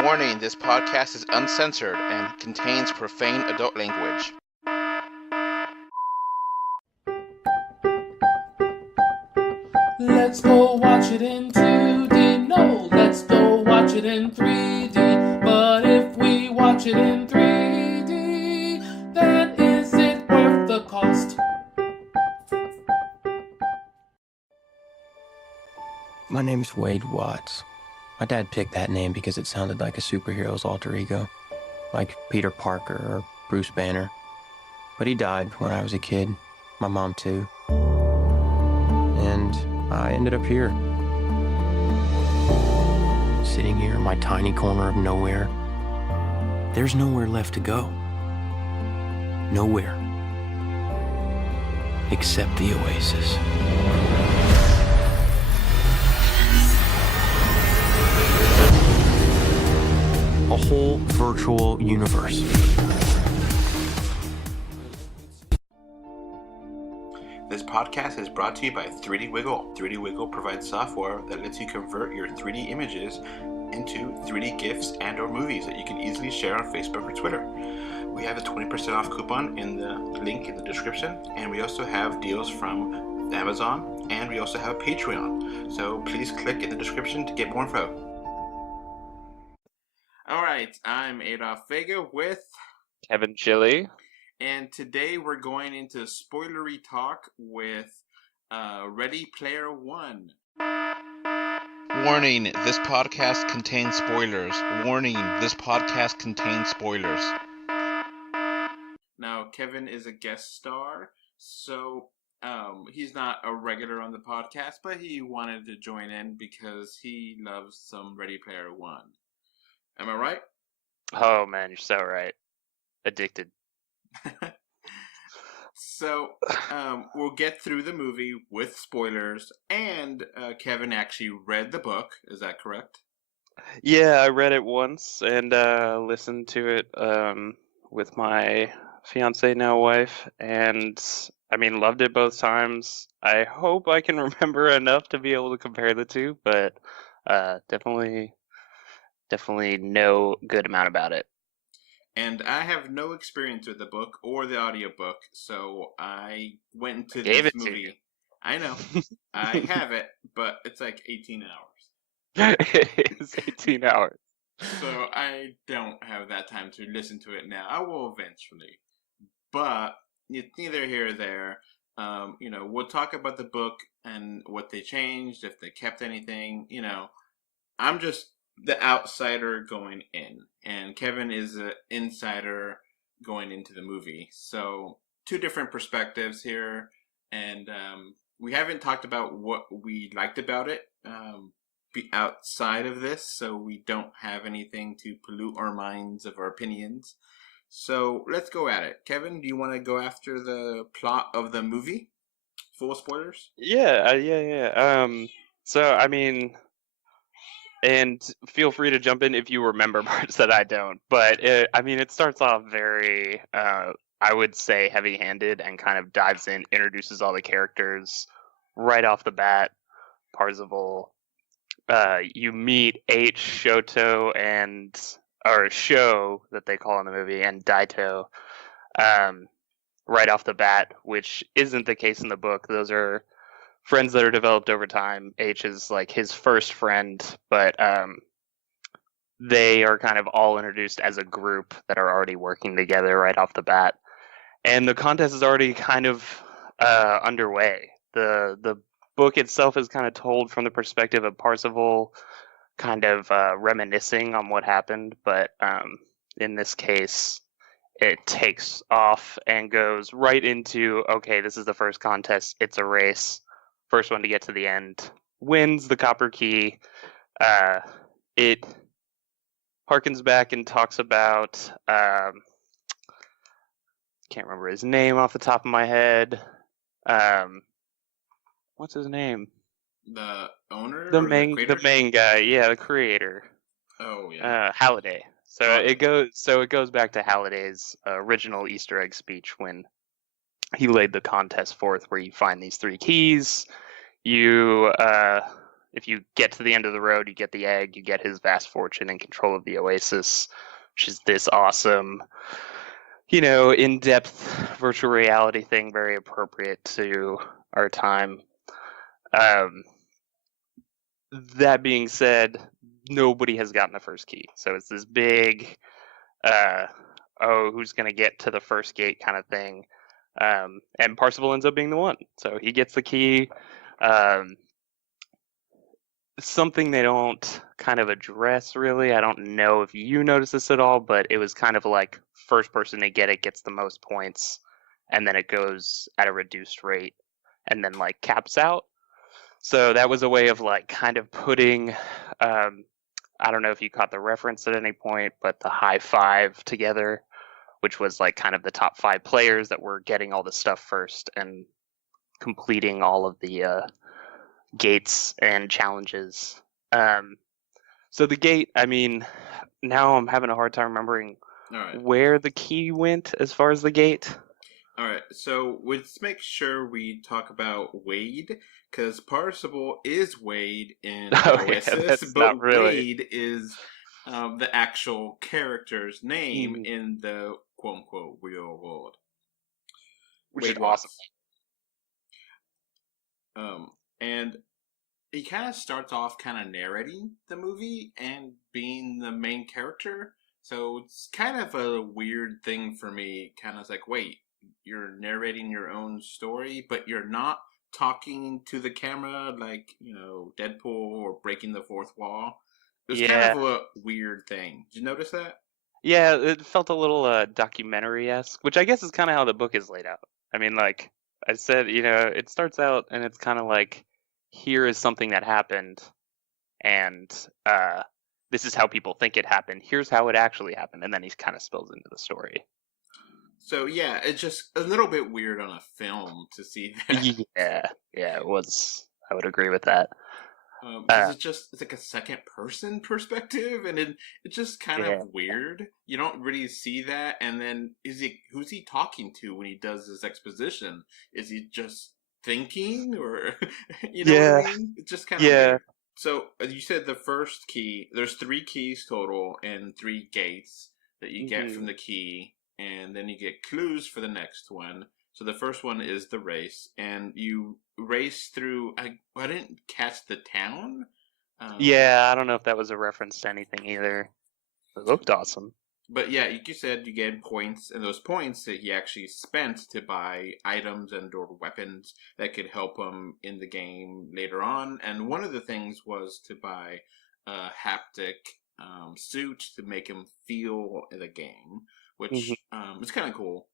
Warning, this podcast is uncensored and contains profane adult language. Let's go watch it in 2D. No, let's go watch it in 3D. But if we watch it in 3D, then is it worth the cost? My name's Wade Watts. My dad picked that name because it sounded like a superhero's alter ego, like Peter Parker or Bruce Banner. But he died when I was a kid, my mom too. And I ended up here, sitting here in my tiny corner of nowhere. There's nowhere left to go. Nowhere. Except the Oasis. A whole virtual universe. This podcast is brought to you by 3D Wiggle. 3D Wiggle provides software that lets you convert your 3D images into 3D GIFs and or movies that you can easily share on Facebook or Twitter. We have a 20% off coupon in the link in the description, and we also have deals from Amazon, and we also have a Patreon. So please click in the description to get more info. Alright, I'm Adolph Vega with Kevin Schilly. And today we're going into spoilery talk with Ready Player One. Warning, this podcast contains spoilers. Warning, this podcast contains spoilers. Now, Kevin is a guest star, so he's not a regular on the podcast, but he wanted to join in because he loves some Ready Player One. Am I right? Oh man, you're so right. Addicted. So, we'll get through the movie with spoilers, and Kevin actually read the book. Is that correct? Yeah, I read it once and listened to it with my fiance, now wife, and I mean, loved it both times. I hope I can remember enough to be able to compare the two, but definitely know good amount about it. And I have no experience with the book or the audiobook, so I went into Gave this it to movie. you. I know. I have it, but it's like 18 hours. It's 18 hours. So I don't have that time to listen to it now. I will eventually. But it's neither here or there. We'll talk about the book and what they changed, if they kept anything. I'm just the outsider going in, and Kevin is an insider going into the movie. So two different perspectives here, and we haven't talked about what we liked about it outside of this, so we don't have anything to pollute our minds of our opinions. So let's go at it. Kevin, do you want to go after the plot of the movie? Full spoilers? Yeah. So I mean, and feel free to jump in if you remember parts that I don't. But it starts off very, I would say, heavy-handed and kind of dives in, introduces all the characters right off the bat. Parzival, you meet H, Shoto, or Sho that they call in the movie, and Daito, right off the bat, which isn't the case in the book. Those are friends that are developed over time. H is like his first friend, but they are kind of all introduced as a group that are already working together right off the bat. And the contest is already kind of underway. The book itself is kind of told from the perspective of Parzival, kind of reminiscing on what happened, but in this case, it takes off and goes right into, okay, this is the first contest, it's a race. First one to get to the end wins the copper key. It harkens back and talks about, can't remember his name off the top of my head. What's his name? The owner? The main guy, yeah, the creator. Oh yeah. Halliday. So it goes back to Halliday's original Easter egg speech when he laid the contest forth, where you find these three keys. You if you get to the end of the road, you get the egg, you get his vast fortune and control of the Oasis, which is this awesome, in-depth virtual reality thing, very appropriate to our time. That being said, nobody has gotten the first key. So it's this big, who's going to get to the first gate kind of thing. And Parsifal ends up being the one. So he gets the key. Something they don't kind of address, really. I don't know if you notice this at all, but it was kind of like first person to get it gets the most points, and then it goes at a reduced rate, and then like caps out. So that was a way of like kind of putting, I don't know if you caught the reference at any point, but the high five together, which was like kind of the top 5 players that were getting all the stuff first and completing all of the gates and challenges. So the gate, I mean, now I'm having a hard time remembering where the key went as far as the gate. All right, so let's make sure we talk about Wade, because Parsifal is Wade in Oasis, but really. Wade is the actual character's name in the quote-unquote real world. Which is awesome. And he kind of starts off kind of narrating the movie and being the main character, so it's kind of a weird thing for me, kind of like, wait, you're narrating your own story, but you're not talking to the camera like, Deadpool or breaking the fourth wall. It was kind of a weird thing. Did you notice that? Yeah, it felt a little documentary-esque, which I guess is kind of how the book is laid out. I mean, like I said, it starts out and it's kind of like, here is something that happened, and this is how people think it happened. Here's how it actually happened, and then he kind of spills into the story. So yeah, it's just a little bit weird on a film to see that. Yeah, it was. I would agree with that. It's like a second person perspective, and it's just kind of weird. You don't really see that, and then who's he talking to when he does his exposition? Is he just thinking, or what I mean? It's just kind of weird. So you said the first key. There's 3 keys total and 3 gates that you get from the key. And then you get clues for the next one. So the first one is the race, and you race through. I didn't catch the town. I don't know if that was a reference to anything either. It looked awesome. But yeah, like you said, you get points, and those points that he actually spent to buy items and or weapons that could help him in the game later on. And one of the things was to buy a haptic suit to make him feel the game. Which is kind of cool.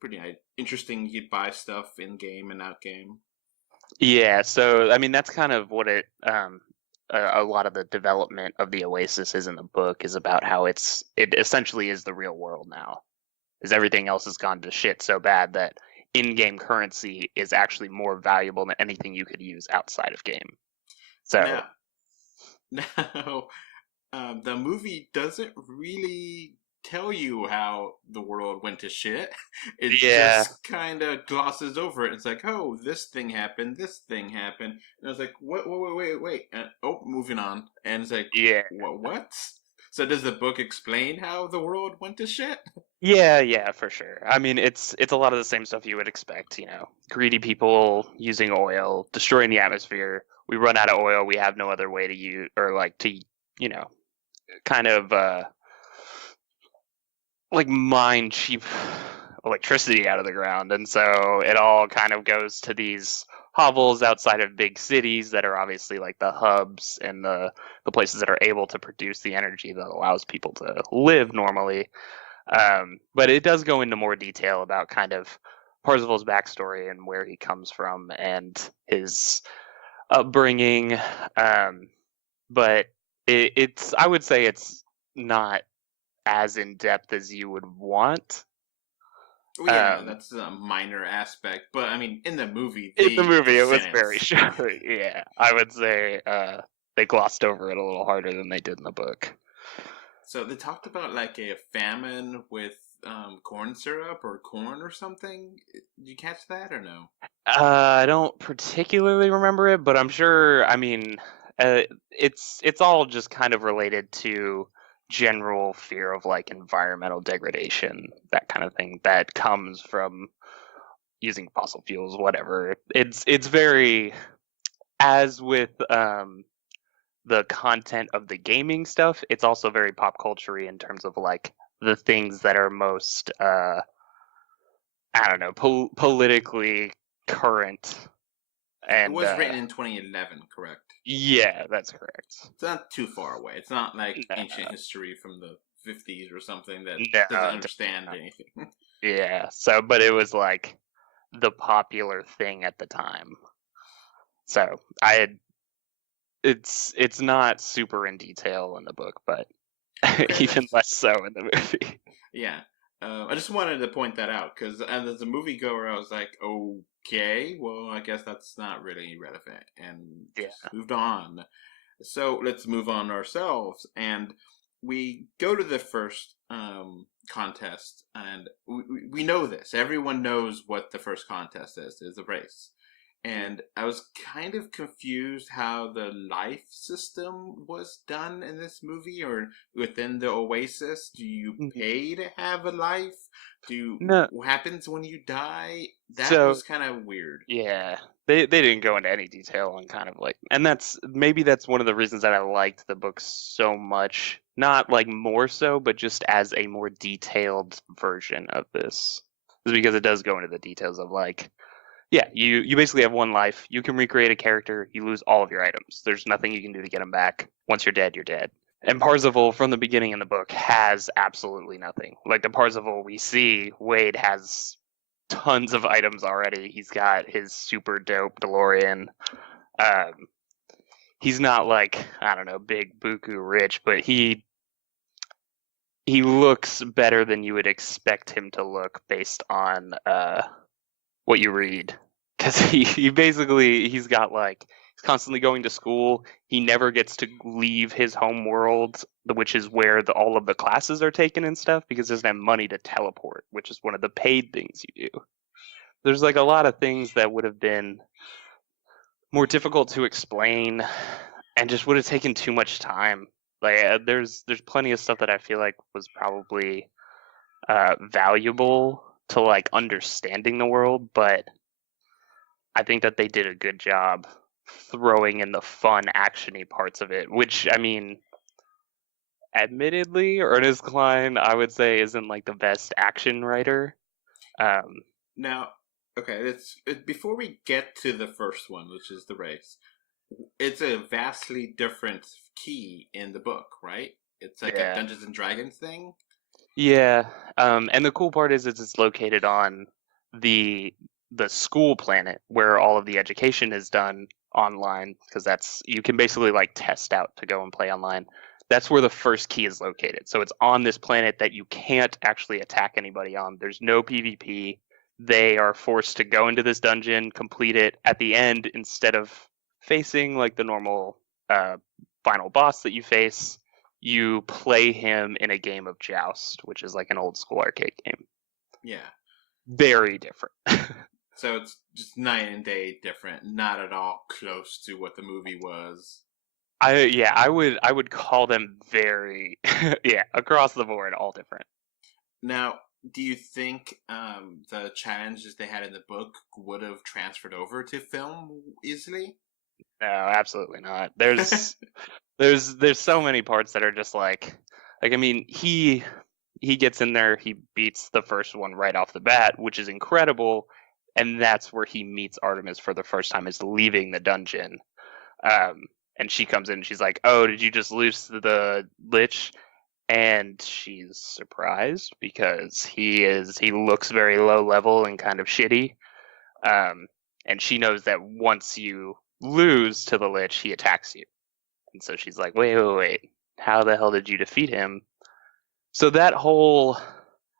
Pretty interesting. You buy stuff in game and out game. Yeah, so I mean that's kind of what it. A lot of the development of the Oasis is in the book is about how it essentially is the real world now. Is everything else has gone to shit so bad that in-game currency is actually more valuable than anything you could use outside of game. So now the movie doesn't really tell you how the world went to shit. It just kind of glosses over it. It's like, oh, this thing happened. And I was like, what? Wait. And, moving on. And it's like, what? So does the book explain how the world went to shit? Yeah, for sure. I mean, it's a lot of the same stuff you would expect. Greedy people using oil, destroying the atmosphere. We run out of oil. We have no other way to use, or like to, kind of. Like mine cheap electricity out of the ground, and so it all kind of goes to these hovels outside of big cities that are obviously like the hubs and the places that are able to produce the energy that allows people to live normally. But it does go into more detail about kind of Parsifal's backstory and where he comes from and his upbringing. But it's I would say it's not as in depth as you would want. Well, yeah, that's a minor aspect, but I mean, in the movie, it was very short. Yeah, I would say they glossed over it a little harder than they did in the book. So they talked about like a famine with corn syrup or corn or something. Did you catch that or no? I don't particularly remember it, but I'm sure. I mean, It's all just kind of related to general fear of like environmental degradation, that kind of thing that comes from using fossil fuels, whatever. It's very, as with the content of the gaming stuff, it's also very pop culture-y in terms of like the things that are most I don't know, politically current. It And was written in 2011, correct? yeah, that's correct. It's not too far away. It's not like No. ancient history from the 50s or something that No, doesn't understand anything. Yeah, so but it was like the popular thing at the time. So it's not super in detail in the book, but Okay, even less so in the movie. yeah. I just wanted to point that out because as a moviegoer, I was like, okay, well, I guess that's not really relevant, and just moved on. So let's move on ourselves, and we go to the first contest, and we know this. Everyone knows what the first contest is a race. And I was kind of confused how the life system was done in this movie, or within the Oasis. Do you pay to have a life? No. What happens when you die? That So, was kind of weird. Yeah, they didn't go into any detail on kind of like, and that's one of the reasons that I liked the book so much. Not like more so, but just as a more detailed version of this, is because it does go into the details of like, yeah, you basically have one life. You can recreate a character. You lose all of your items. There's nothing you can do to get them back. Once you're dead, you're dead. And Parzival, from the beginning in the book, has absolutely nothing. Like the Parzival we see, Wade has tons of items already. He's got his super dope DeLorean. He's not like, I don't know, big buku rich, but he looks better than you would expect him to look based on what you read. Because he's got like, he's constantly going to school. He never gets to leave his home world, which is where all of the classes are taken and stuff, because he doesn't have money to teleport, which is one of the paid things you do. There's like a lot of things that would have been more difficult to explain and just would have taken too much time. Like there's plenty of stuff that I feel like was probably valuable to like understanding the world, but I think that they did a good job throwing in the fun actiony parts of it, which I mean, admittedly, Ernest Cline I would say isn't like the best action writer. Now, okay, before we get to the first one, which is the race. It's a vastly different key in the book, right? It's like a Dungeons and Dragons thing. Yeah, and the cool part is it's located on the school planet where all of the education is done online, because that's, you can basically like test out to go and play online. That's where the first key is located. So it's on this planet that you can't actually attack anybody on. There's no PvP. They are forced to go into this dungeon, complete it. At the end, instead of facing like the normal final boss that you face, you play him in a game of Joust, which is like an old school arcade game. Yeah. Very different. So it's just night and day different, not at all close to what the movie was. I would call them very across the board, all different. Now, do you think the challenges they had in the book would have transferred over to film easily? No, absolutely not. There's so many parts that are just like I mean, he gets in there, he beats the first one right off the bat, which is incredible, and that's where he meets Artemis for the first time, is leaving the dungeon. And she comes in and she's like, "Oh, did you just lose the Lich?" And she's surprised because he looks very low level and kind of shitty. And she knows that once you lose to the Lich, he attacks you. And so she's like, wait, how the hell did you defeat him? So that whole,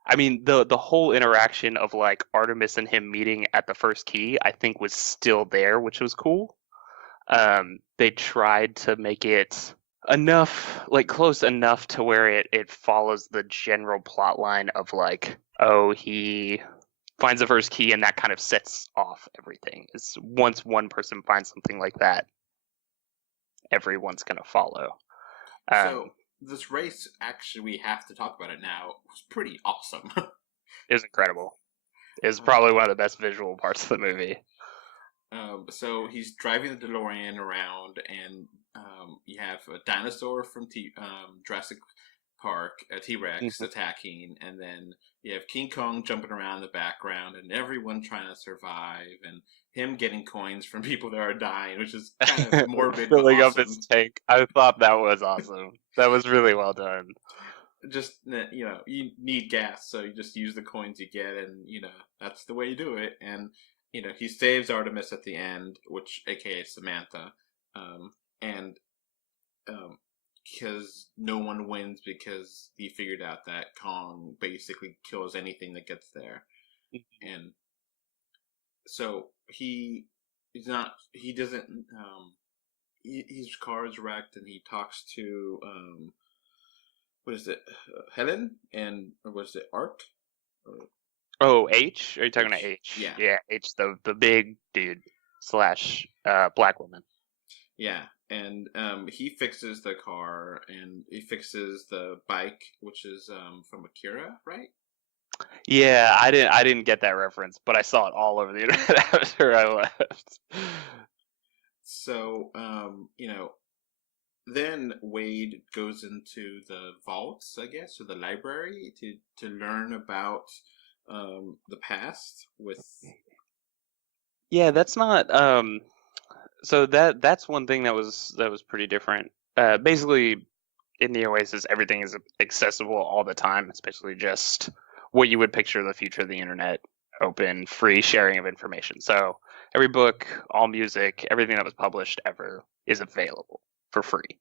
I mean, the whole interaction of like Artemis and him meeting at the first key, I think was still there, which was cool. They tried to make it close enough to where it follows the general plot line of like, oh, he finds the first key and that kind of sets off everything. It's once one person finds something like that. everyone's going to follow. So this race, actually, we have to talk about it now, was pretty awesome. It was incredible. It was probably one of the best visual parts of the movie. So he's driving the DeLorean around, and you have a dinosaur from Jurassic Park, a T-Rex attacking, and then you have King Kong jumping around in the background, and everyone trying to survive, and him getting coins from people that are dying, which is kind of morbid, filling but up awesome. his tank. I thought that was awesome. That was really well done. Just, you need gas, so you just use the coins you get, and that's the way you do it. And he saves Artemis at the end, which aka Samantha, and because no one wins because he figured out that Kong basically kills anything that gets there, and so his car is wrecked, and he talks to what is it, Helen, and or was it Art? Oh, H? Are you talking H. to H? Yeah. Yeah, H, the big dude / black woman. Yeah, and he fixes the car, and he fixes the bike, which is from Akira, right? Yeah, I didn't get that reference, but I saw it all over the internet after I left. So, then Wade goes into the vaults, I guess, or the library to learn about the past with. Yeah, that's not so that's one thing that was pretty different. Basically in the Oasis everything is accessible all the time, especially just what you would picture the future of the internet, open, free sharing of information. So every book, all music, everything that was published ever is available for free.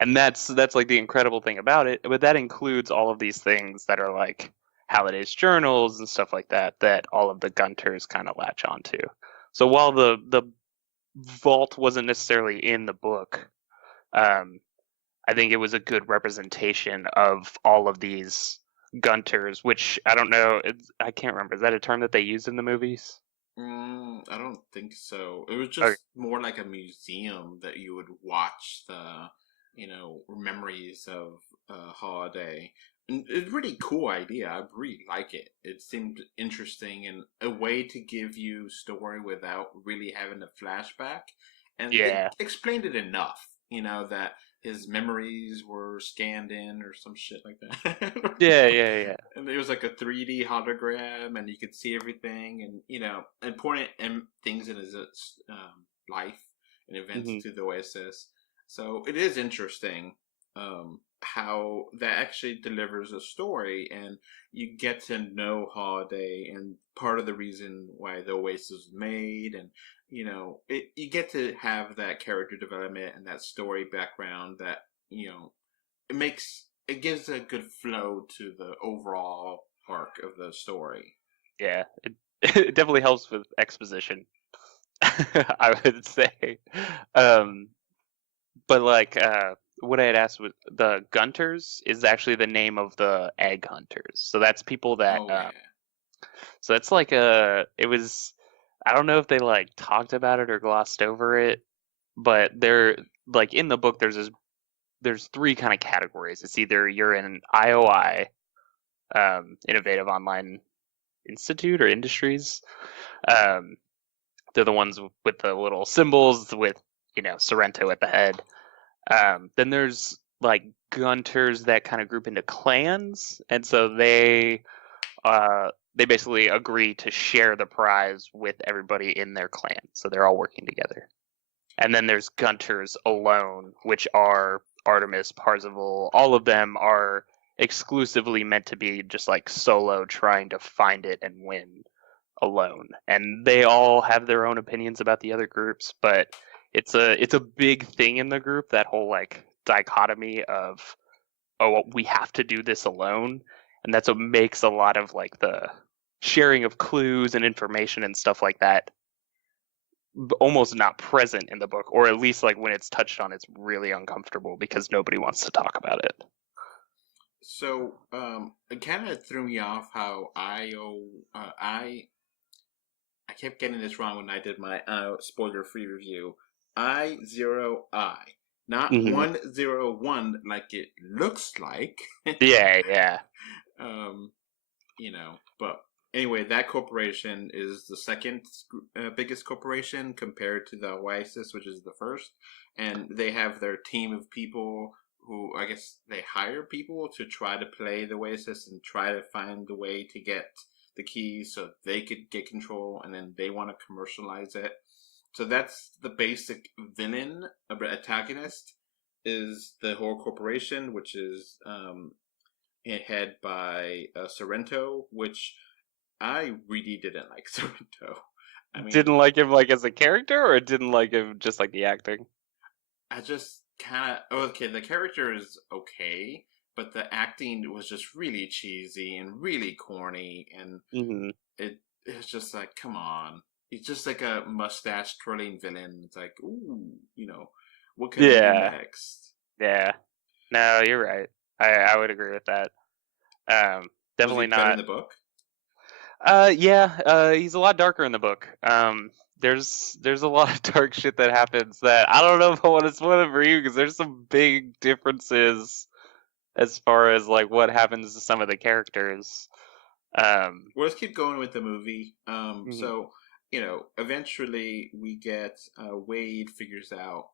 And that's like the incredible thing about it, but that includes all of these things that are like Halliday's journals and stuff like that all of the Gunters kind of latch onto. So while the vault wasn't necessarily in the book, I think it was a good representation of all of these Gunters, which I don't know, I can't remember. Is that a term that they used in the movies? I don't think so. It was just more like a museum that you would watch the, memories of Holiday. And it's a really cool idea. I really like it. It seemed interesting and a way to give you story without really having a flashback. And they explained it enough, that his memories were scanned in or some shit like that. Yeah. And it was like a 3D hologram, and you could see everything, and important things in his life and events to the Oasis. So it is interesting how that actually delivers a story, and you get to know Holiday and part of the reason why the Oasis was made, and you get to have that character development and that story background that it gives a good flow to the overall arc of the story. Yeah, it definitely helps with exposition, I would say. But like what I had asked with the Gunters is actually the name of the egg hunters. So that's people that so that's like it was, I don't know if they like talked about it or glossed over it, but they're like in the book there's three kind of categories. It's either you're in an IOI, Innovative Online Institute or Industries. They're the ones with the little symbols with, Sorrento at the head. Then there's like Gunters that kind of group into clans, and so they basically agree to share the prize with everybody in their clan, so they're all working together. And then there's Gunters alone, which are Artemis, Parzival. All of them are exclusively meant to be just like solo, trying to find it and win alone. And they all have their own opinions about the other groups, but it's a big thing in the group, that whole like dichotomy of, oh, we have to do this alone. And that's what makes a lot of like the sharing of clues and information and stuff like that almost not present in the book, or at least like when it's touched on, it's really uncomfortable because nobody wants to talk about it. So it kind of threw me off how I kept getting this wrong when I did my spoiler-free review. I0I. not Mhm. 101 like it looks like. Yeah. You know, but anyway, that corporation is the second biggest corporation compared to the Oasis, which is the first, and they have their team of people who I guess they hire people to try to play the Oasis and try to find the way to get the keys so they could get control, and then they want to commercialize it. So that's the basic villain, antagonist, is the whole corporation, which is head by Sorrento, which I really didn't like Sorrento. I mean, Didn't like him like as a character, or didn't like him just like the acting? I just kind of okay. The character is okay, but the acting was just really cheesy and really corny, and Mm-hmm. it's just like, come on. It's just like a mustache twirling villain. It's like, ooh, what can we do Yeah. next? Yeah. No, you're right. I would agree with that. Was Definitely he better not. in the book? Yeah. He's a lot darker in the book. There's a lot of dark shit that happens that I don't know if I want to spoil it for you because there's some big differences as far as like what happens to some of the characters. Well, let's keep going with the movie. Mhm. So, eventually we get Wade figures out,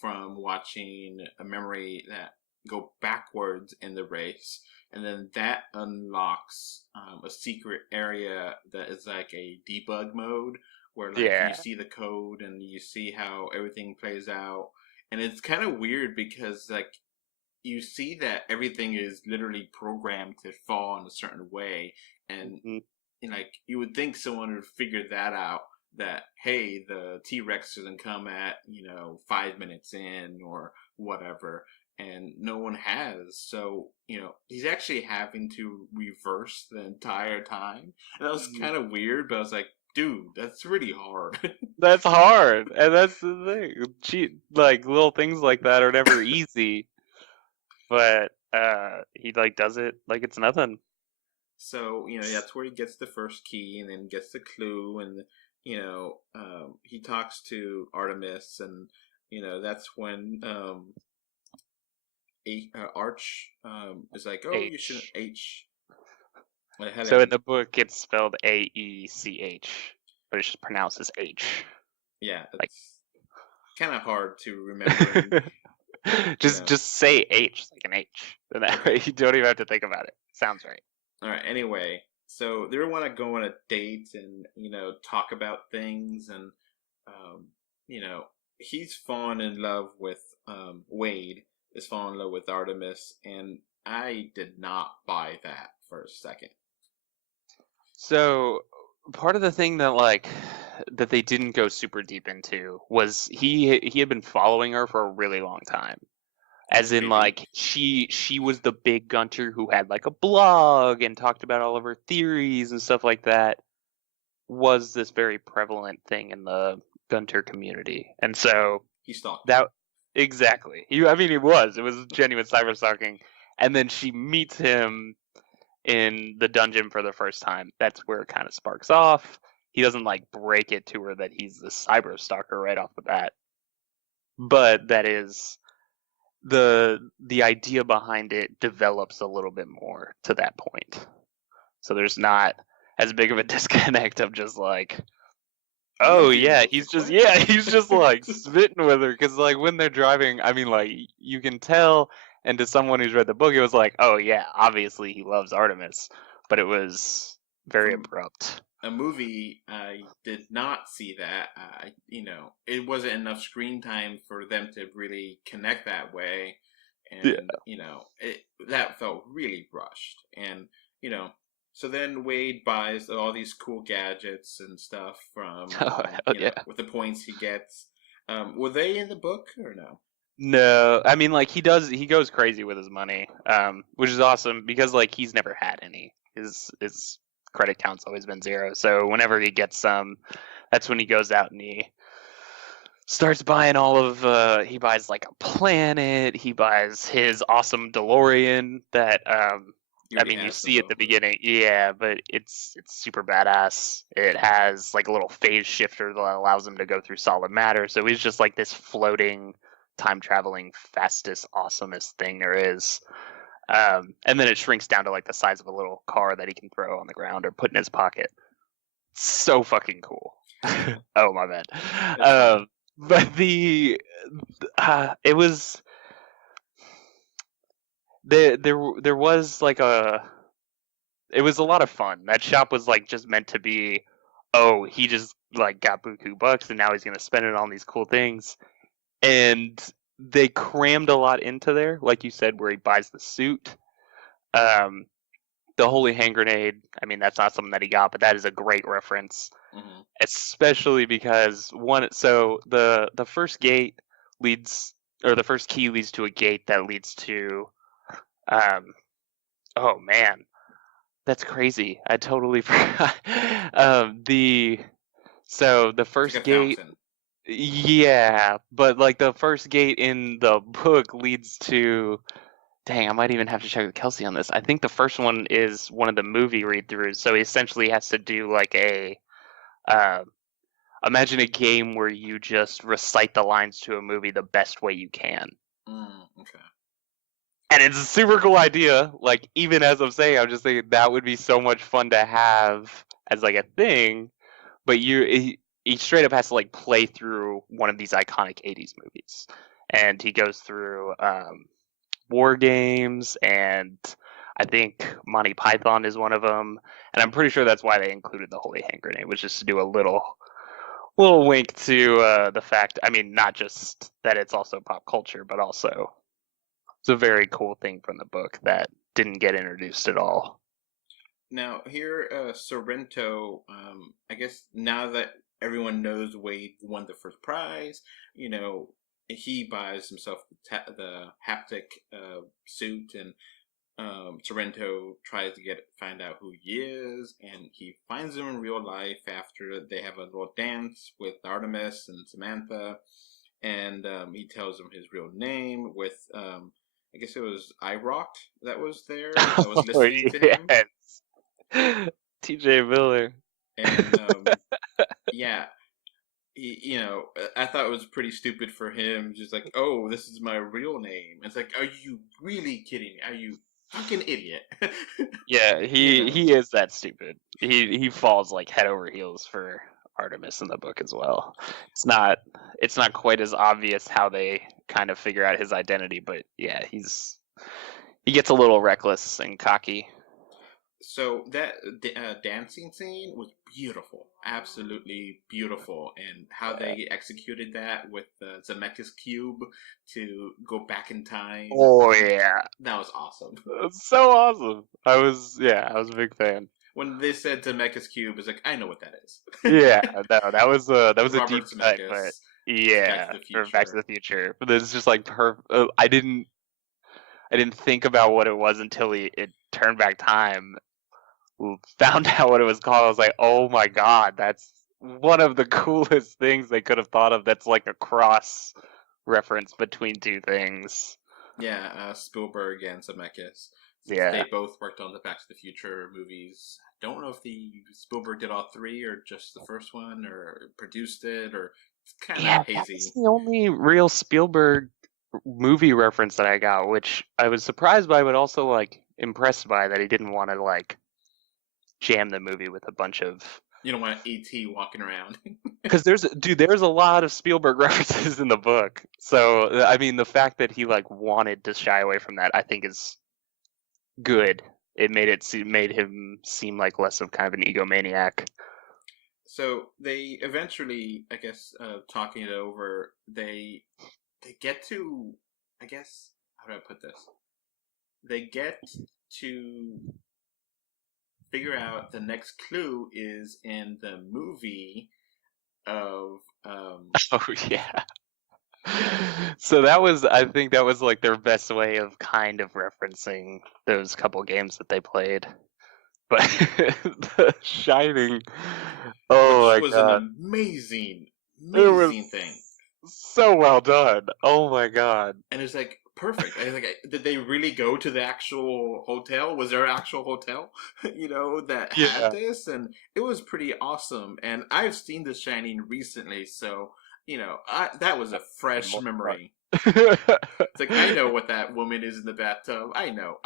from watching a memory that go backwards in the race, and then that unlocks a secret area that is like a debug mode where like Yeah. you see the code and you see how everything plays out, and it's kind of weird because like you see that everything is literally programmed to fall in a certain way, and Mhm. like you would think someone would figure that out, that hey, the T-Rex doesn't come at 5 minutes in or whatever, and no one has. So he's actually having to reverse the entire time, and that was kind of weird, but I was like, dude, that's really hard. That's hard, and that's the thing. Like little things like that are never easy, but he like does it like it's nothing. So that's where he gets the first key, and then gets the clue, and he talks to Artemis, and that's when Arch is like, oh, you shouldn't H. H. I had So it. in the book, it's spelled AECH, but it's just pronounced as H. Yeah, Like it's kind of hard to remember. just say H like an H. And that way you don't even have to think about it. Sounds right. All right. Anyway, so they want to go on a date and talk about things, and he's fallen in love with Wade is falling in love with Artemis, and I did not buy that for a second. So part of the thing that they didn't go super deep into was he had been following her for a really long time. As in, Really? like, she was the big Gunter who had, like, a blog and talked about all of her theories and stuff like that, was this very prevalent thing in the Gunter community. And so He stalked. that exactly. It was genuine cyber stalking. And then she meets him in the dungeon for the first time. That's where it kind of sparks off. He doesn't like break it to her that he's the cyber stalker right off the bat. But that is the idea behind it develops a little bit more to that point. So there's not as big of a disconnect of just like, oh yeah, he's just like smitten with her, because like when they're driving, I mean, like you can tell, and to someone who's read the book, it was like, oh yeah, obviously he loves Artemis, but it was very abrupt. A movie, I did not see that. It wasn't enough screen time for them to really connect that way, and that felt really rushed. And so then Wade buys all these cool gadgets and stuff from with the points he gets. Were they in the book or no? No, I mean, like he goes crazy with his money, which is awesome because like he's never had any. His credit count's always been 0. So whenever he gets some, that's when he goes out and he starts buying he buys like a planet. He buys his awesome DeLorean that I mean, you see at the beginning, yeah, but it's super badass. It has like a little phase shifter that allows him to go through solid matter. So he's just like this floating time traveling fastest, awesomest thing there is. And then it shrinks down to like the size of a little car that he can throw on the ground or put in his pocket. So fucking cool. Oh my bad. But it was there was like it was a lot of fun. That shop was like just meant to be, oh, he just like got buku bucks and now he's gonna spend it on these cool things. And they crammed a lot into there, like you said, where he buys the suit. The holy hand grenade, I mean, that's not something that he got, but that is a great reference. Mm-hmm. Especially because the first gate leads, or the first key leads to a gate that leads to, oh man, that's crazy. I totally forgot. The first like gate, fountain. Yeah, but like the first gate in the book leads to, dang, I might even have to check with Kelsey on this. I think the first one is one of the movie read-throughs, so he essentially has to do like imagine a game where you just recite the lines to a movie the best way you can. Okay. And it's a super cool idea. Like, even as I'm saying, I'm just thinking that would be so much fun to have as like a thing, but he straight up has to like play through one of these iconic 80s movies. And he goes through War Games, and I think Monty Python is one of them. And I'm pretty sure that's why they included the holy hand grenade, was just to do a little wink to the fact, I mean, not just that it's also pop culture, but also it's a very cool thing from the book that didn't get introduced at all. Now, here, Sorrento, I guess now that everyone knows Wade won the first prize, you know, he buys himself the haptic suit, and Sorrento tries to find out who he is, and he finds him in real life after they have a little dance with Artemis and Samantha, and he tells him his real name with, I guess it was IROC that was there, that was listening to him. TJ Miller. And, yeah. You know, I thought it was pretty stupid for him. Just like, oh, this is my real name. It's like, are you really kidding? Are you fucking idiot? Yeah, he is that stupid. He falls like head over heels for Artemis in the book as well. It's not quite as obvious how they kind of figure out his identity, but yeah, he gets a little reckless and cocky. So that dancing scene was beautiful, absolutely beautiful, and how they executed that with the Zemeckis cube to go back in time. Oh yeah, that was awesome. That's so awesome. I was a big fan. When they said Zemeckis cube, it's like, I know what that is. Yeah, no, that was a deep cut, Zemeckis, but yeah, Back to the Future. But it's just like I didn't think about what it was until it turned back time. Found out what it was called. I was like, oh my god, that's one of the coolest things they could have thought of. That's like a cross reference between two things. Yeah, Spielberg and Zemeckis. Yeah, they both worked on the Back to the Future movies. I don't know if Spielberg did all three or just the first one, or produced it, or it's kind of hazy. That's the only real Spielberg movie reference that I got, which I was surprised by, but also like impressed by, that he didn't want to like jam the movie with a bunch of. You don't want E.T. walking around. Because there's a lot of Spielberg references in the book. So I mean, the fact that he like wanted to shy away from that, I think, is good. It made him seem like less of kind of an egomaniac. So they eventually, I guess, talking it over, they get to, I guess, how do I put this? They get to figure out the next clue is in the movie of Oh yeah. So I think that was like their best way of kind of referencing those couple games that they played. But The Shining, oh my was god, an amazing thing. So well done. Oh my god. And it's like perfect. I was like, did they really go to the actual hotel? Was there an actual hotel, that had this? And it was pretty awesome. And I've seen The Shining recently, so that was a fresh memory. It's like, I know what that woman is in the bathtub. I know.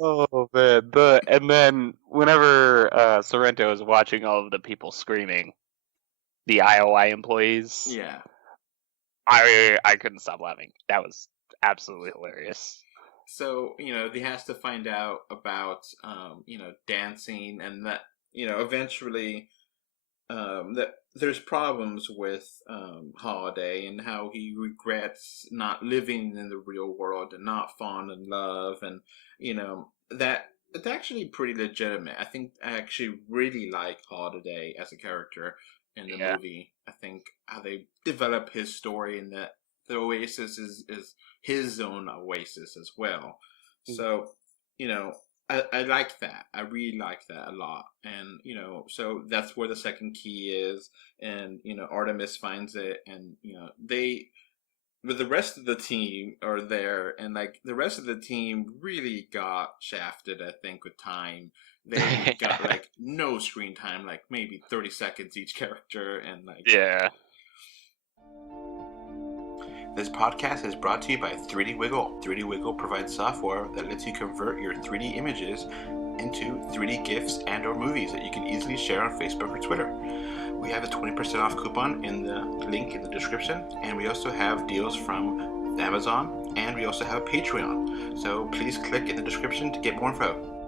Oh man, and then whenever Sorrento is watching all of the people screaming, the IOI employees, Yeah. I couldn't stop laughing. That was absolutely hilarious. So, he has to find out about, dancing, and that, eventually, that there's problems with Holiday, and how he regrets not living in the real world and not falling in love, and that it's actually pretty legitimate. I think I actually really like Holiday as a character in the movie. I think how they develop his story, and that the Oasis is his own oasis as well. So, I like that. I really like that a lot. And, so that's where the second key is. And, Artemis finds it, and, but the rest of the team are there, and like the rest of the team really got shafted, I think, with time. They got like no screen time, like maybe 30 seconds each character, and like This podcast is brought to you by 3D Wiggle. 3D Wiggle provides software that lets you convert your 3D images into 3D GIFs and or movies that you can easily share on Facebook or Twitter. We have a 20% off coupon in the link in the description, and we also have deals from Amazon, and we also have a Patreon. So please click in the description to get more info.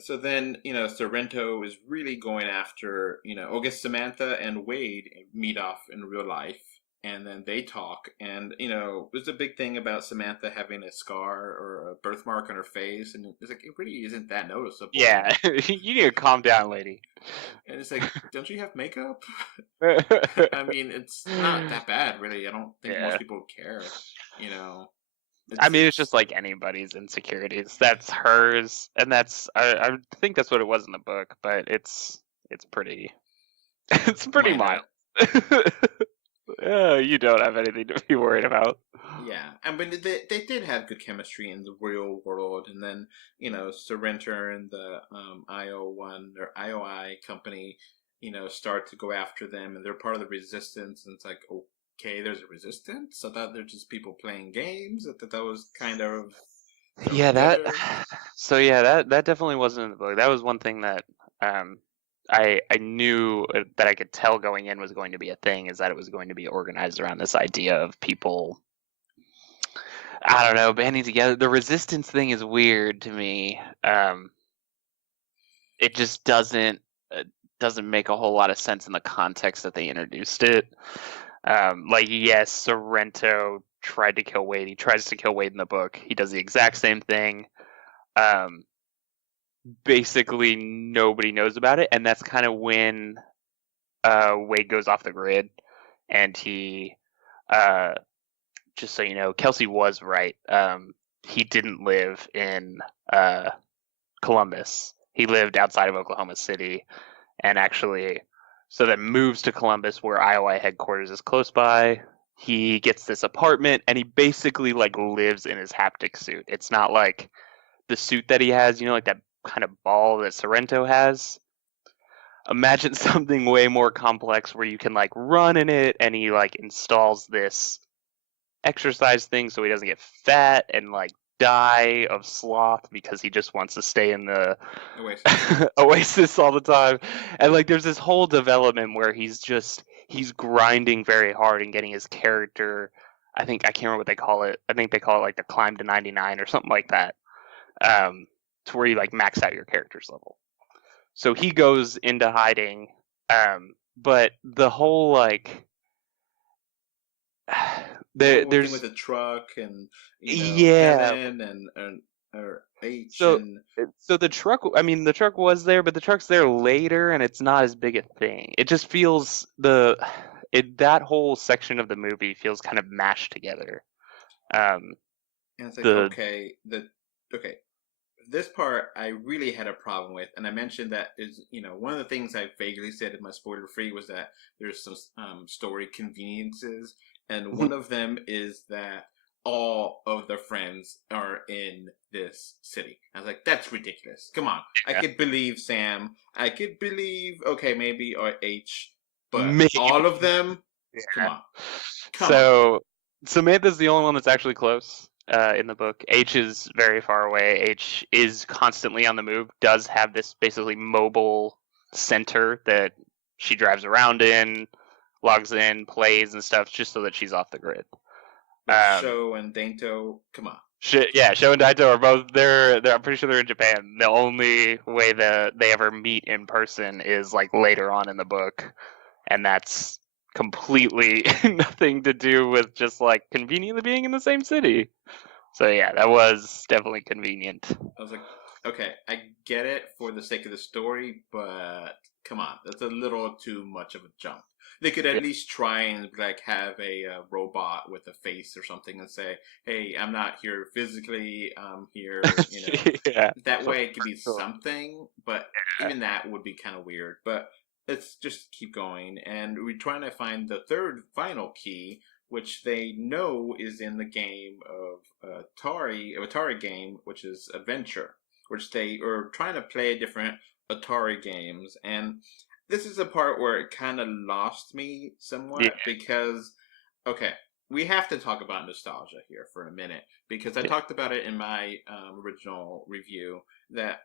So then, Sorrento is really going after, I guess Samantha and Wade meet off in real life. And then they talk, and, there's a big thing about Samantha having a scar or a birthmark on her face, and it's like, it really isn't that noticeable. Yeah, you need to calm down, lady. And it's like, don't you have makeup? I mean, it's not that bad, really. I don't think most people care, It's just like anybody's insecurities. That's hers, and I think that's what it was in the book, but it's pretty mild. You don't have anything to be worried about. Yeah, I mean, they did have good chemistry in the real world, and then Sorrento and the IOI company, start to go after them, and they're part of the resistance, and it's like, okay, there's a resistance. I thought they're just people playing games. I thought that was kind of that definitely wasn't in the book. That was one thing that I knew that I could tell going in was going to be a thing, is that it was going to be organized around this idea of people, I don't know, banding together. The resistance thing is weird to me. It just doesn't make a whole lot of sense in the context that they introduced it. Yes, Sorrento tried to kill Wade. He tries to kill Wade in the book. He does the exact same thing. Basically nobody knows about it, and that's kind of when Wade goes off the grid, and he just so you know, Kelsey was right. He didn't live in Columbus. He lived outside of Oklahoma City, and actually so then moves to Columbus, where IOI headquarters is close by. He gets this apartment, and he basically like lives in his haptic suit. It's not like the suit that he has, like that kind of ball that Sorrento has. Imagine something way more complex where you can like run in it, and he like installs this exercise thing so he doesn't get fat and like die of sloth because he just wants to stay in the Oasis all the time. And like there's this whole development where he's grinding very hard and getting his character, I can't remember what they call it. I think they call it like the climb to 99 or something like that. To where you like max out your character's level. So he goes into hiding, but the whole like there's with the truck and Kevin and or H. So the truck. I mean, the truck was there, but the truck's there later, and it's not as big a thing. It just feels that whole section of the movie feels kind of mashed together. And it's like this part I really had a problem with, and I mentioned that is one of the things I vaguely said in my spoiler free was that there's some story conveniences, and one of them is that all of the friends are in this city. I was like, that's ridiculous. Come on. Yeah. I could believe Sam. I could believe maybe or H, but maybe all of them. Yeah. Come on. Samantha's the only one that's actually close in the book. H is very far away. H is constantly on the move, does have this basically mobile center that she drives around in, logs in, plays and stuff, just so that she's off the grid. Sho and Dainto, come on. Sho and Daito are both I'm pretty sure they're in Japan. The only way that they ever meet in person is like later on in the book, and that's completely nothing to do with just like conveniently being in the same city. So yeah, that was definitely convenient. I was like, okay, I get it for the sake of the story, but come on, that's a little too much of a jump. They could at least try and like have a robot with a face or something and say, "Hey, I'm not here physically. I'm here." You know, that way it could be something. But even that would be kind of weird. But let's just keep going, and we're trying to find the third final key, which they know is in the game of Atari game, which is Adventure, which they are trying to play different Atari games. And this is a part where it kind of lost me somewhat because, okay, we have to talk about nostalgia here for a minute because I talked about it in my original review that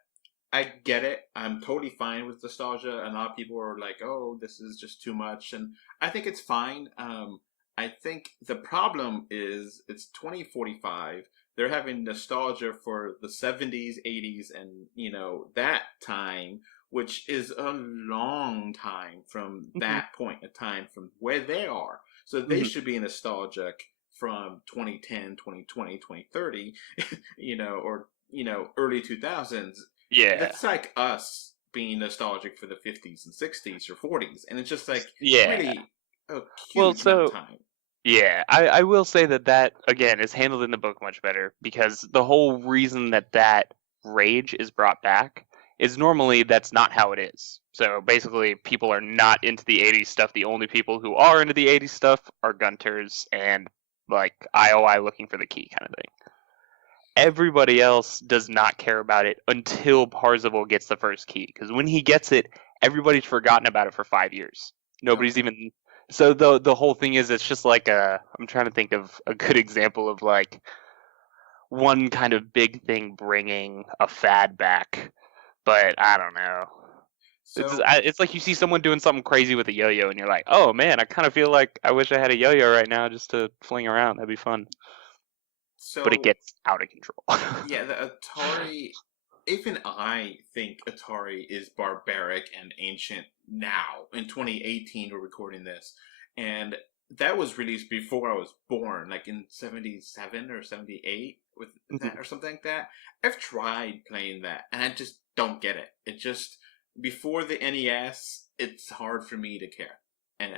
I get it. I'm totally fine with nostalgia. And a lot of people are like, oh, this is just too much. And I think it's fine. I think the problem is it's 2045. They're having nostalgia for the 70s, 80s, and, you know, that time, which is a long time from that point in time from where they are. So they should be nostalgic from 2010, 2020, 2030, you know, or, you know, early 2000s. Yeah. That's like us being nostalgic for the 50s and 60s or 40s. And it's just like really a huge amount of time. Yeah, I will say that again is handled in the book much better because the whole reason that rage is brought back is normally that's not how it is. So basically people are not into the 80s stuff. The only people who are into the 80s stuff are Gunters and like IOI looking for the key kind of thing. Everybody else does not care about it until Parzival gets the first key because when he gets it, everybody's forgotten about it for 5 years. Nobody's even... So the whole thing is it's just like I'm trying to think of a good example of like one kind of big thing bringing a fad back, but I don't know. So, it's like you see someone doing something crazy with a yo-yo and you're like, oh man, I kind of feel like I wish I had a yo-yo right now just to fling around. That'd be fun. But it gets out of control. Yeah, the Atari... Even I think Atari is barbaric and ancient now. In 2018, we're recording this. And that was released before I was born, like in 77 or 78 with that or something like that. I've tried playing that, and I just don't get it. It just, before the NES, it's hard for me to care. And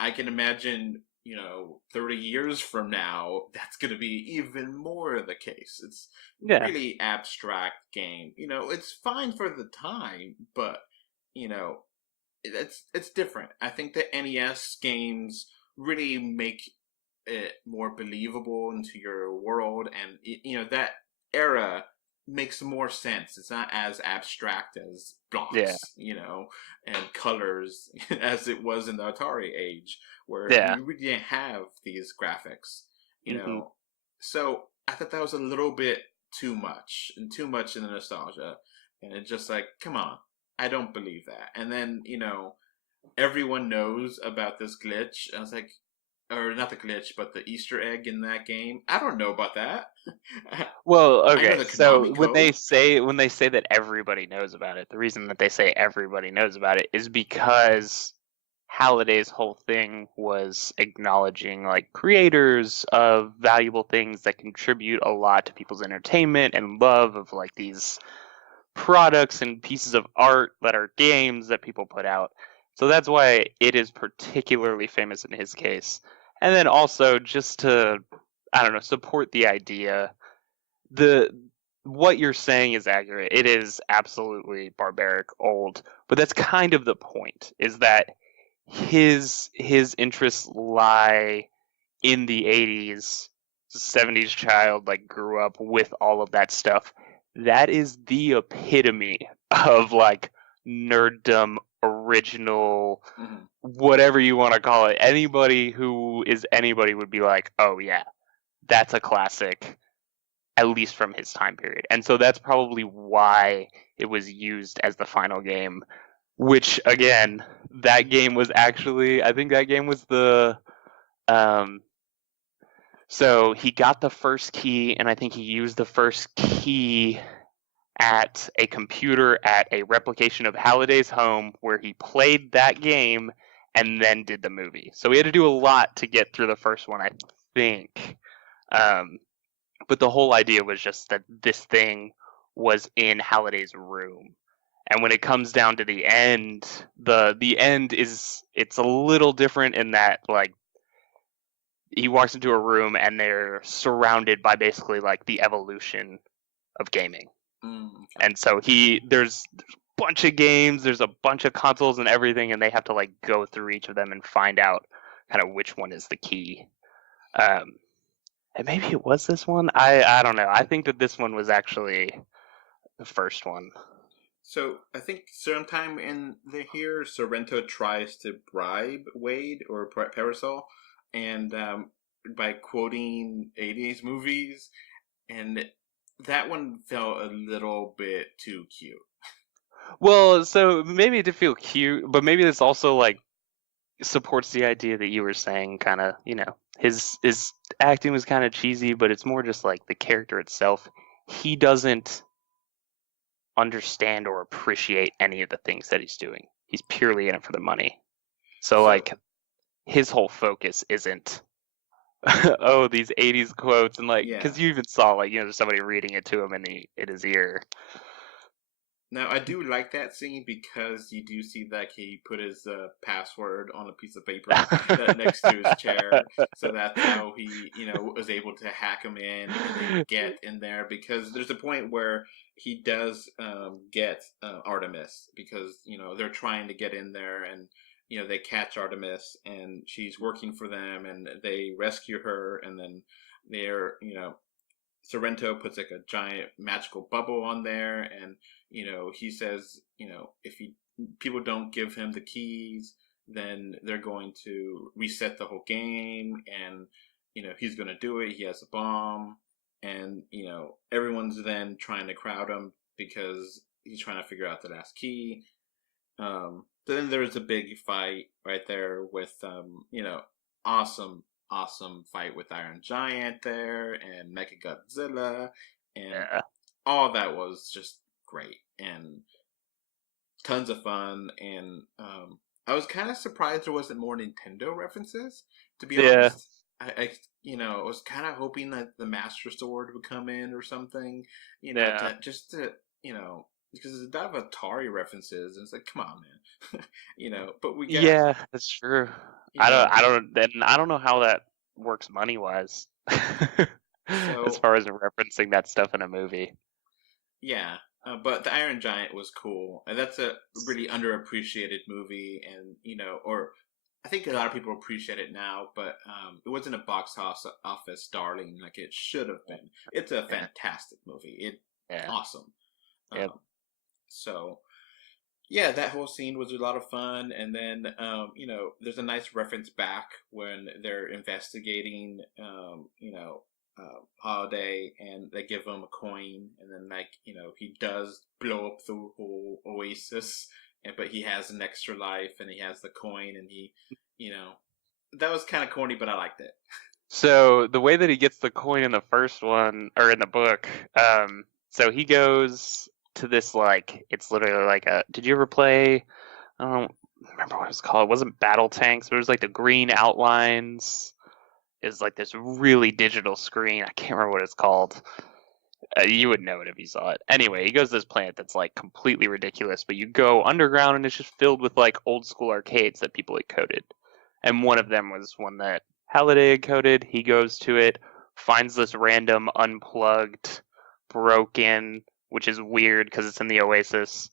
I can imagine... you know, 30 years from now, that's going to be even more the case. It's really abstract game. You know, it's fine for the time, but, you know, it's different. I think the NES games really make it more believable into your world. And, you know, that era makes more sense. It's not as abstract as blocks, you know, and colors as it was in the Atari age, where we didn't have these graphics, you know. So I thought that was a little bit too much in the nostalgia. And it's just like, come on, I don't believe that. And then, you know, everyone knows about this glitch. I was like, or not the glitch, but the Easter egg in that game. I don't know about that. Well, okay. So when they say that everybody knows about it, the reason that they say everybody knows about it is because Halliday's whole thing was acknowledging like creators of valuable things that contribute a lot to people's entertainment and love of like these products and pieces of art that are games that people put out. So that's why it is particularly famous in his case. And then also just to, I don't know, support the idea, what you're saying is accurate. It is absolutely barbaric, old, but that's kind of the point, is that his interests lie in the 80s. 70s child, like, grew up with all of that stuff. That is the epitome of like nerddom original, whatever you want to call it. Anybody who is anybody would be like, oh yeah, that's a classic, at least from his time period. And so that's probably why it was used as the final game, which, again, that game was actually, I think that game was the, so he got the first key, and I think he used the first key at a computer at a replication of Halliday's home, where he played that game and then did the movie. So he had to do a lot to get through the first one, I think. But the whole idea was just that this thing was in Halliday's room. And when it comes down to the end, the end it's a little different in that, like, he walks into a room and they're surrounded by basically like the evolution of gaming. And so there's a bunch of games, there's a bunch of consoles and everything, and they have to like go through each of them and find out kind of which one is the key. And maybe it was this one. I don't know. I think that this one was actually the first one. So I think sometime in here, Sorrento tries to bribe Wade or Parasol, and by quoting 80s movies, and that one felt a little bit too cute. Well, so maybe it did feel cute, but maybe this also like supports the idea that you were saying, kind of, you know, his acting was kind of cheesy, but it's more just like the character itself. He doesn't understand or appreciate any of the things that he's doing. He's purely in it for the money. So like his whole focus isn't oh, these 80s quotes, and like, because you even saw, like, you know, somebody reading it to him in his ear. Now, I do like that scene because you do see that he put his password on a piece of paper next to his chair. So that's how he, you know, was able to hack him in and get in there, because there's a point where he does get Artemis, because, you know, they're trying to get in there, and you know, they catch Artemis and she's working for them, and they rescue her, and then they're, you know, Sorrento puts like a giant magical bubble on there, and, you know, he says, you know, if people don't give him the keys, then they're going to reset the whole game, and, you know, he's going to do it. He has a bomb, and, you know, everyone's then trying to crowd him because he's trying to figure out the last key. Then there's a big fight right there with, you know, awesome fight with Iron Giant there and Mechagodzilla, and all that was just great and tons of fun. And I was kind of surprised there wasn't more Nintendo references, to be honest. I you know, I was kind of hoping that the Master Sword would come in or something, you know, to, you know, because there's a lot of Atari references, and it's like, come on, man, you know. But we get, that's true. I don't know how that works money wise, as far as referencing that stuff in a movie. Yeah, but the Iron Giant was cool, and that's a really underappreciated movie, and, you know, or I think a lot of people appreciate it now, but it wasn't a box office darling like it should have been. It's a fantastic movie. Awesome. So, yeah, that whole scene was a lot of fun. And then, you know, there's a nice reference back when they're investigating, you know, Holiday, and they give him a coin. And then, like, you know, he does blow up the whole oasis, but he has an extra life, and he has the coin, and he, you know, that was kind of corny, but I liked it. So the way that he gets the coin in the first one, or in the book, so he goes to this, like, it's literally like did you ever play, I don't remember what it was called, it wasn't Battle Tanks, but it was like the green outlines, is like this really digital screen, I can't remember what it's called. You would know it if you saw it. Anyway, he goes to this planet that's like completely ridiculous, but you go underground and it's just filled with like old school arcades that people had coded. And one of them was one that Halliday had coded. He goes to it, finds this random unplugged, broken, which is weird because it's in the Oasis,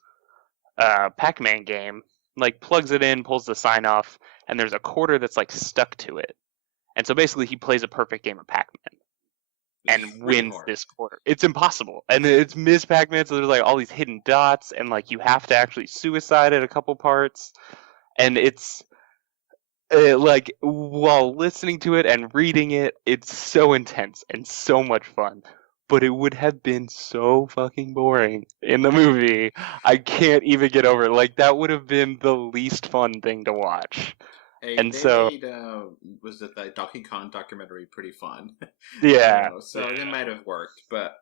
Pac-Man game, like plugs it in, pulls the sign off, and there's a quarter that's like stuck to it. And so basically he plays a perfect game of Pac-Man. and It's really wins hard. this quarter. It's impossible. And it's Ms. Pac-Man, so there's like all these hidden dots, and like you have to actually suicide at a couple parts. And it's like while listening to it and reading it, it's so intense and so much fun. But it would have been so fucking boring in the movie. I can't even get over it. Like that would have been the least fun thing to watch. Hey, And they so made was it the Donkey Kong documentary pretty fun? yeah, So it might have worked, but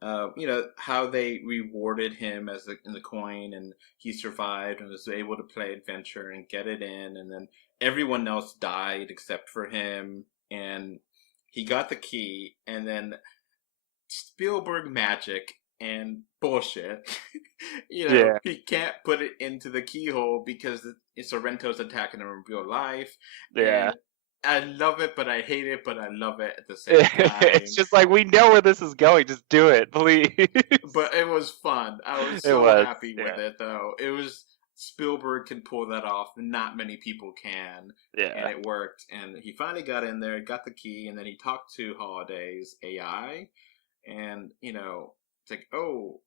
how they rewarded him in the coin, and he survived and was able to play adventure and get it in, and then everyone else died except for him, and he got the key, and then Spielberg magic and bullshit. yeah, He can't put it into the keyhole because Sorrento's attacking him in real life. yeah. And I love it, but I hate it, but I love it at the same time. It's just like we know where this is going. Just do it, please. But it was fun. I was It so was, happy with yeah. it, though. It was Spielberg can pull that off. Not many people can. And Yeah, it worked. And he finally got in there, got the key, and then he talked to Holiday's AI. And, it's like, oh,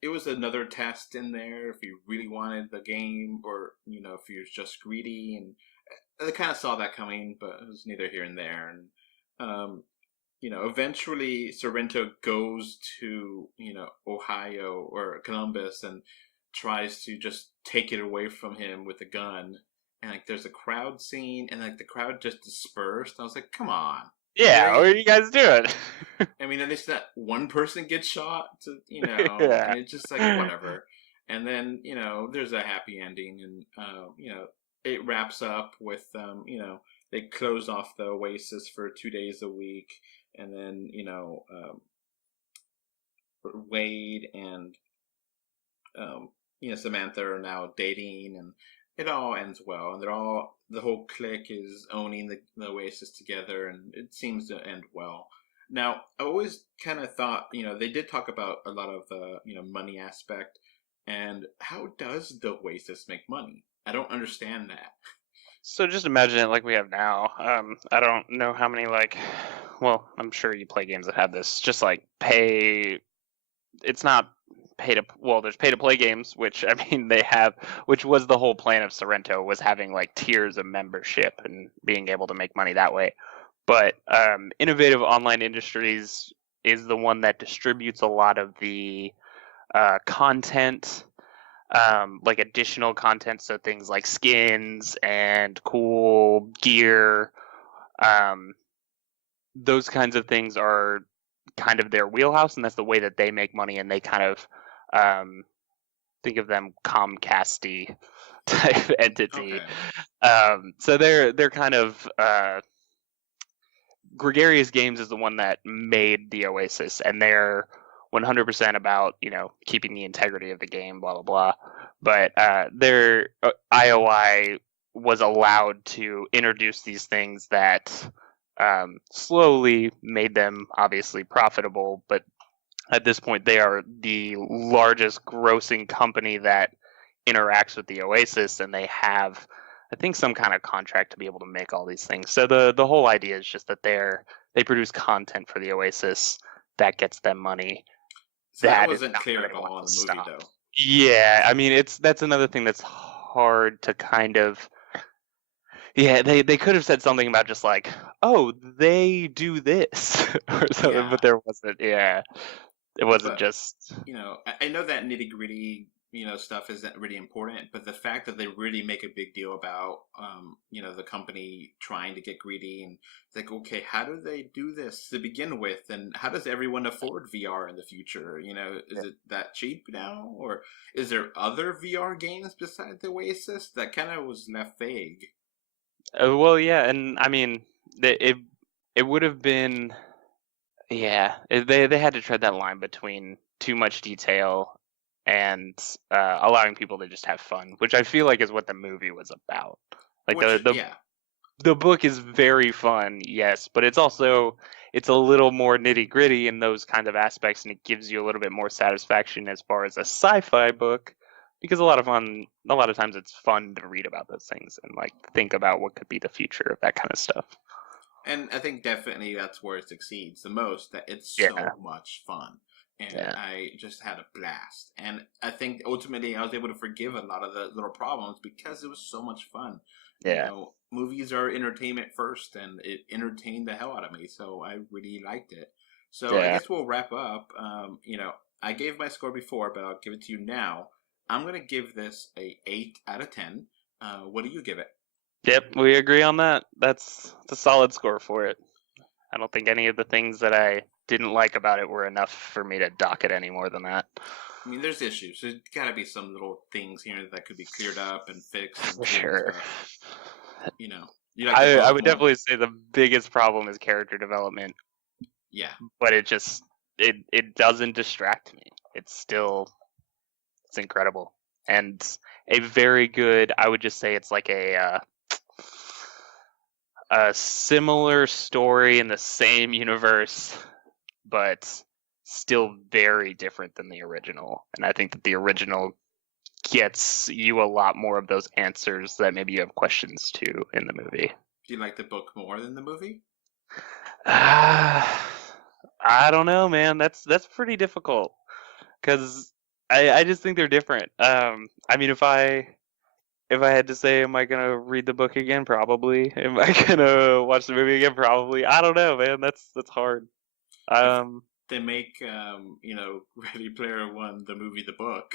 it was another test in there if you really wanted the game, or, if you're just greedy. And I kind of saw that coming, but it was neither here and there. And, eventually Sorrento goes to, Ohio or Columbus and tries to just take it away from him with a gun. And, like, there's a crowd scene, and, like, the crowd just dispersed. I was like, come on. yeah. Really? What are you guys doing? I mean, at least that one person gets shot, Yeah. and it's just like, whatever. And then, there's a happy ending, and, it wraps up with, they close off the Oasis for 2 days a week, and then, Wade and, Samantha are now dating, and it all ends well, and the whole clique is owning the Oasis together, and it seems to end well. Now, I always kind of thought, they did talk about a lot of the, money aspect, and how does the Oasis make money? I don't understand that. So just imagine it like we have now. I don't know how many well, I'm sure you play games that have this. Just like pay. It's not pay to. Well, there's pay to play games, which I mean they have, which was the whole plan of Sorrento, was having like tiers of membership and being able to make money that way. But Innovative Online Industries is the one that distributes a lot of the content. Like additional content, so things like skins and cool gear, those kinds of things are kind of their wheelhouse, and that's the way that they make money. And they kind of think of them Comcast-y type entity. Okay. So they're kind of Gregarious Games is the one that made the Oasis, and they're 100% about keeping the integrity of the game, blah blah blah. But their IOI was allowed to introduce these things that slowly made them obviously profitable. But at this point, they are the largest grossing company that interacts with the Oasis, and they have, I think, some kind of contract to be able to make all these things. So the whole idea is just that they produce content for the Oasis that gets them money. So that wasn't clear at all in the movie, though. Yeah, I mean that's another thing that's hard to kind of. Yeah, they could have said something about just like, oh, they do this or something, Yeah. but there wasn't. Yeah, it wasn't But, just. I know that nitty gritty, stuff isn't really important, but the fact that they really make a big deal about, the company trying to get greedy, and it's like, okay, how do they do this to begin with, and how does everyone afford VR in the future? Is it that cheap now, or is there other VR games besides the Oasis? That kind of was left vague. Well, yeah, and I mean, it would have been, yeah, they had to tread that line between too much detail and allowing people to just have fun, which I feel like is what the movie was about. Like the book is very fun, yes, but it's a little more nitty gritty in those kinds of aspects, and it gives you a little bit more satisfaction as far as a sci-fi book, because a lot of times it's fun to read about those things and like think about what could be the future of that kind of stuff. And I think definitely that's where it succeeds the most, that it's Yeah. so much fun. And I just had a blast. And I think ultimately I was able to forgive a lot of the little problems because it was so much fun. Yeah. You know, movies are entertainment first, and it entertained the hell out of me. So I really liked it. So I guess we'll wrap up. You know, I gave my score before, but I'll give it to you now. I'm going to give this a 8 out of 10. What do you give it? Yep, we agree on that. That's a solid score for it. I don't think any of the things that I didn't like about it were enough for me to dock it any more than that. I mean, there's issues. There's got to be some little things here that could be cleared up and fixed. And Sure. You know, I would definitely say the biggest problem is character development. Yeah. But it just it doesn't distract me. It's incredible. And a very good, I would just say it's like a similar story in the same universe, but still very different than the original. And I think that the original gets you a lot more of those answers that maybe you have questions to in the movie. Do you like the book more than the movie? I don't know, man. That's pretty difficult because I just think they're different. I mean, if I had to say, am I gonna read the book again? Probably. Am I gonna watch the movie again? Probably. I don't know, man. That's hard. They make you know, Ready Player One, the movie, the book,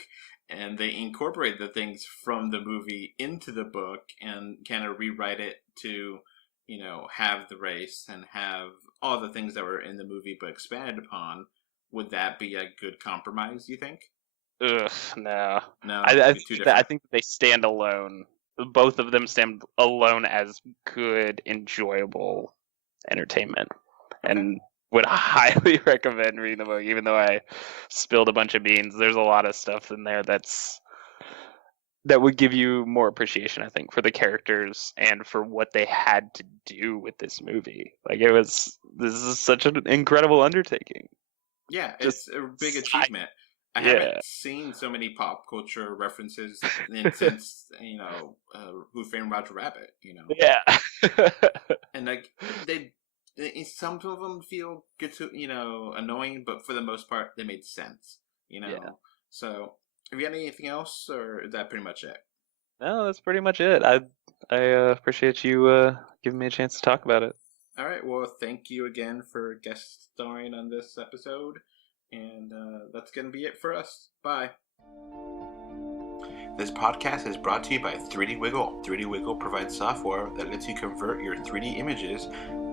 and they incorporate the things from the movie into the book and kind of rewrite it to, you know, have the race and have all the things that were in the movie but expanded upon. Would that be a good compromise, you think? Ugh, no. No, I think they stand alone. Both of them stand alone as good, enjoyable entertainment, and would highly recommend reading the book. Even though I spilled a bunch of beans, there's a lot of stuff in there that would give you more appreciation, I think, for the characters and for what they had to do with this movie. Like, this is such an incredible undertaking. Yeah, it's a big achievement. I haven't seen so many pop culture references since, you know, Who Framed Roger Rabbit, you know. Yeah. And like some of them feel good to, you know, annoying, but for the most part, they made sense, you know. Yeah. So, have you got anything else, or is that pretty much it? No, that's pretty much it. I appreciate you giving me a chance to talk about it. All right. Well, thank you again for guest starring on this episode. And that's going to be it for us. Bye. This podcast is brought to you by 3D Wiggle. 3D Wiggle provides software that lets you convert your 3D images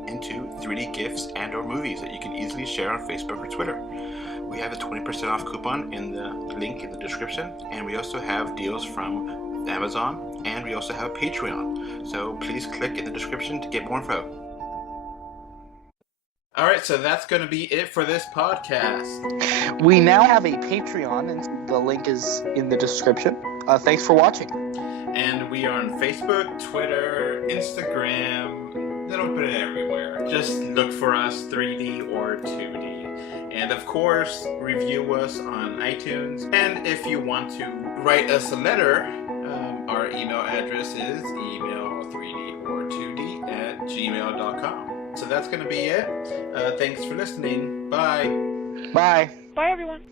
into 3D GIFs and or movies that you can easily share on Facebook or Twitter. We have a 20% off coupon in the link in the description, and we also have deals from Amazon, and we also have Patreon. So please click in the description to get more info. All right, so that's going to be it for this podcast. We now have a Patreon, and the link is in the description. Thanks for watching. And we are on Facebook, Twitter, Instagram. They don't put it everywhere. Just look for us, 3D or 2D. And of course, review us on iTunes. And if you want to write us a letter, our email address is email3dortwo d@gmail.com. So that's going to be it. Thanks for listening. Bye. Bye. Bye, everyone.